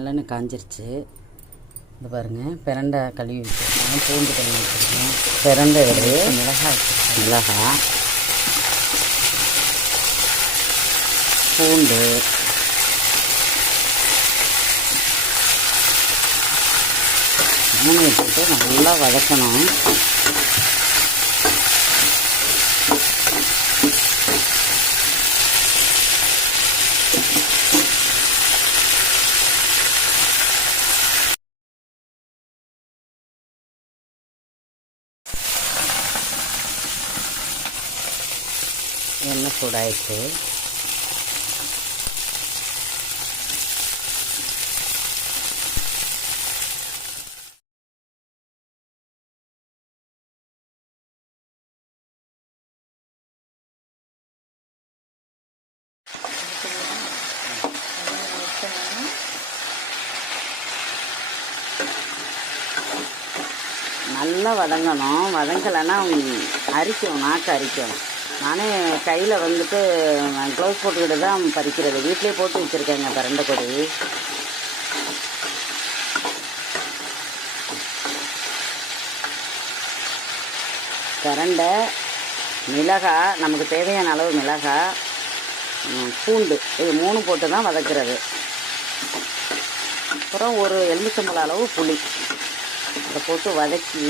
நல்லெண்ணெய் காஞ்சிருச்சு. இது பாருங்கள், பிரண்டை கழுவி வச்சுருக்கேன், பூண்டு கழுவி வச்சுருக்கேன், பிரண்டை மிளகாய் வச்சுருக்கேன், மிளகாய், பூண்டு, மூணு போட்டு நல்லா வதக்கணும். எண்ணெய் சூடாயிடுச்சு. நல்லா வதங்கணும். வதங்கலைன்னா அரிக்கும், நாக்கு அரிக்கும். நானே கையில் வந்துட்டு க்ளவுஸ் போட்டுக்கிட்டு தான் பறிக்கிறது. வீட்டிலே போட்டு வச்சுருக்கேங்க பிரண்டை கொடி. பிரண்டை, மிளகாய், நமக்கு தேவையான அளவு மிளகாய், பூண்டு, இது மூணு போட்டு தான் வதக்கிறது. அப்புறம் ஒரு எலுமிச்சம்பழம் அளவு புளி அதை போட்டு வதக்கி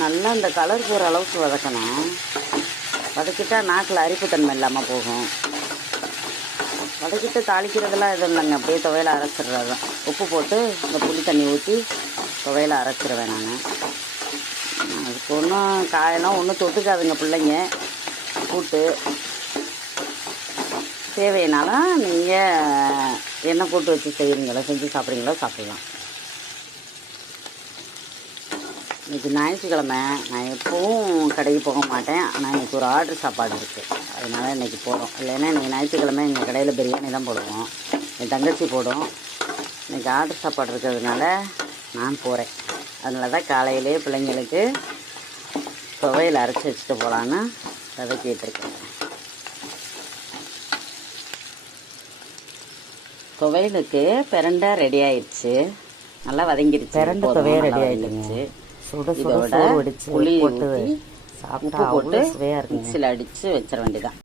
நல்லா இந்த கலர் போகிற அளவுக்கு வதக்கணும். வதக்கிட்டால் நாக்கில் அரிப்புத்தன்மை இல்லாமல் போகும். வதக்கிட்டு தாளிக்கிறதுலாம் எதுவும் இல்லைங்க, அப்படியே துவையில் அரைச்சிடுறது தான். உப்பு போட்டு இந்த புளி தண்ணி ஊற்றி துவையில் அரைச்சிடுவேன் நான். அதுக்கு ஒன்றும் காயெல்லாம் ஒன்றும் தொட்டுக்காதுங்க பிள்ளைங்க. கூட்டு தேவையினாலும் நீங்கள் என்ன கூட்டு வச்சு செய்கிறீங்களோ, செஞ்சு சாப்பிட்றீங்களோ சாப்பிட்லாம். இன்றைக்கி ஞாயிற்றுக்கிழமை, நான் எப்போவும் கடைக்கு போக மாட்டேன். ஆனால் இன்றைக்கி ஒரு ஆர்டர் சாப்பாடு இருக்குது, அதனால் இன்றைக்கி போகிறோம். இல்லைன்னா இன்றைக்கி ஞாயிற்றுக்கிழமை எங்கள் கடையில் பிரியாணி தான் போடுவோம், என் தங்கச்சி போடும். இன்றைக்கி ஆர்டர் சாப்பாடு இருக்கிறதுனால நான் போகிறேன். அதனால தான் காலையிலே பிள்ளைங்களுக்கு துவையில் அரைச்சி வச்சுட்டு போகலான்னு வதக்கிட்டுருக்கேன். துவையலுக்கு பிரண்டை ரெடி ஆயிடுச்சு, நல்லா வதங்கிடுச்சு. பிரண்டை துவையல் ரெடி ஆயிடுச்சு. இதோட புளி போட்டு சாப்பிட்டா அவ்வளோ சுவையாக இருக்கு. மிக்ஸியில் அடித்து வச்சிட வேண்டியதான்.